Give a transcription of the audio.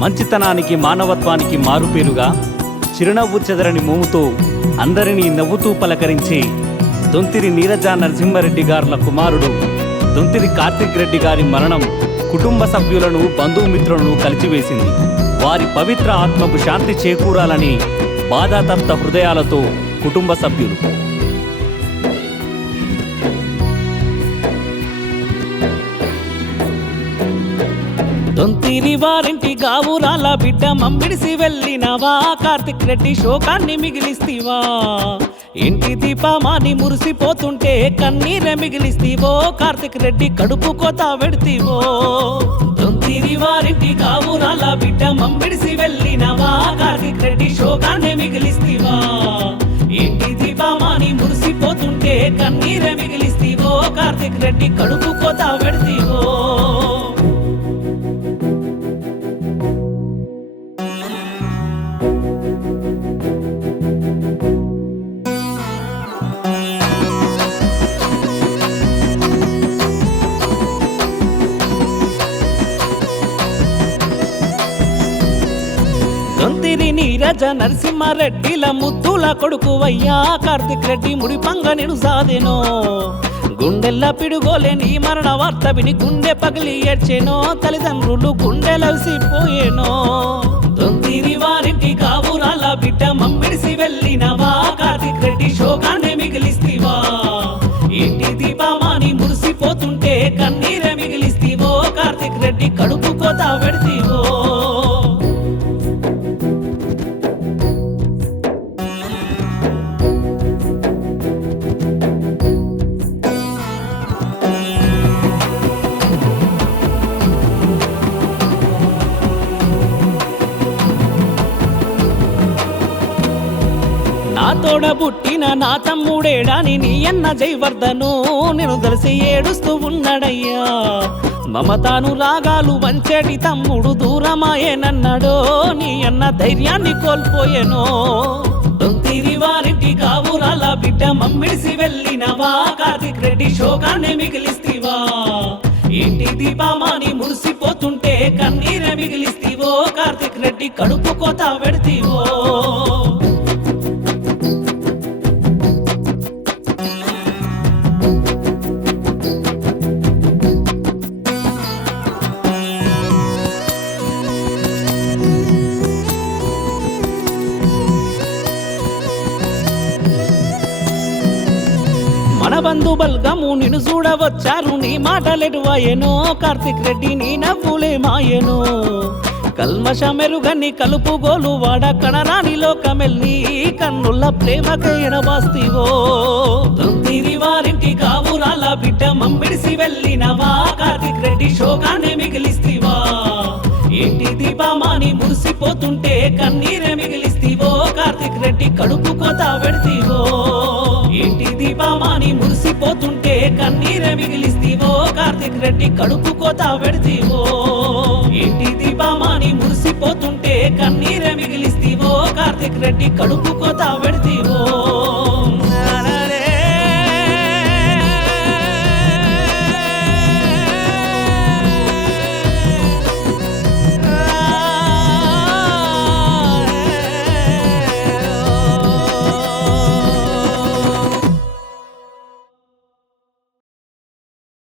మంచితనానికి మానవత్వానికి మారుపేరుగా చిరునవ్వు చెదరని మోముతో అందరినీ నవ్వుతూ పలకరించే దొంతిరి నీరజ నరసింహారెడ్డి గారుల కుమారుడు దొంతిరి కార్తిక్ రెడ్డి గారి మరణం కుటుంబ సభ్యులను బంధుమిత్రులను కలిచివేసింది. వారి పవిత్ర ఆత్మకు శాంతి చేకూరాలని బాధాతప్త హృదయాలతో కుటుంబ సభ్యులు. దొంతిరి వారింటి గావురాల బిడ్డ మమ్మిడిసి వెళ్ళినవా, కార్తిక్ రెడ్డి శోకాన్ని మిగిలిస్తీవా. ఇంటి దీపమాని మురిసిపోతుంటే కన్నీరే మిగిలిస్తీవో, కార్తిక్ రెడ్డి కడుపు కోత పెడతీవో. దొంతిరి వారింటి గావురాల బిడ్డ మమ్మిడిసి వెళ్ళినవా, కార్తిక్ రెడ్డి శోకాన్ని మిగిలిస్తీవా. ఇంటి దీపమాని మురిసిపోతుంటే కన్నీరే మిగిలిస్తీవో, కార్తిక్ రెడ్డి కడుపు కోత పెడతీవో. దొంతిరి నీరజ నరసింహారెడ్డిల ముద్దుల కొడుకువయ్యా, కార్తిక్ రెడ్డి ముడిపంగ నిను సాదెనో. గుండెల్ల పిడుగోలే నీ మరణ వార్త విని గుండె పగిలి ఏడ్చెనో, తల్లిదండ్రులు గుండెలసిపోయేనో. దొంతిరి వారింటి గావురాల బిడ్డ మమ్మిడిసి వెళ్ళినవా, కార్తిక్ రెడ్డి శోకాన్ని మిగిలిస్తీవా. ఇంటి దీపమాని మురిసిపోతుంటే కన్నీరే మిగిలిస్తీవో, కార్తిక్ రెడ్డి కడుపు కోత పెడతీవో. నా తోడబుట్టిన నా తమ్ముడేడాని నీ అన్న జైవర్ధను నేను తెలిసి ఏడుస్తూ ఉన్నాడయ్యా. మమతాను రాగాలు వంచేటి తమ్ముడు దూరమాయేనన్నాడో, నీ అన్న ధైర్యాన్ని కోల్పోయేనో. దొంతిరి వారింటి గావురాల బిడ్డ మమ్మిడిసి వెళ్ళినవా, కార్తిక్ రెడ్డి శోకాన్ని మిగిలిస్తీవా. ఇంటి దీపమాని మురిసిపోతుంటే కన్నీరే మిగిలిస్తీవో, కార్తిక్ రెడ్డి కడుపు కోత పెడతీవో. మన బంధు బల్గము నిన్ను చూడవచ్చారు, నీ మాటలెటువాయెనో, కార్తిక్ రెడ్డి నీ నవ్వులే మాయెనో. కల్మష మెరుగని కలుపుగోలు వాడ కణరాని లోకమెల్లి కన్నుల్ల ప్రేమకై ఎడబాస్తీవో. దొంతిరి వారింటి గావురాల బిడ్డ మమ్మిడిసి వెళ్ళినవా, కార్తిక్ రెడ్డి శోకాన్ని మిగిలిస్తీవా. ఇంటి దీపమాని మురిసిపోతుంటే కన్నీరే మిగిలిస్తీవో, కార్తిక్ రెడ్డి కడుపు కోత పెడతీవో. ఇంటి దీపమాని మురిసిపోతుంటే కన్నీరే మిగిలిస్తీవో, కార్తిక్ రెడ్డి కడుపు కోత పెడతీవో. ఇంటి దీపమాని మురిసిపోతుంటే కన్నీరే మిగిలిస్తీవో, కార్తిక్ రెడ్డి కడుపు కోత పెడతీవో.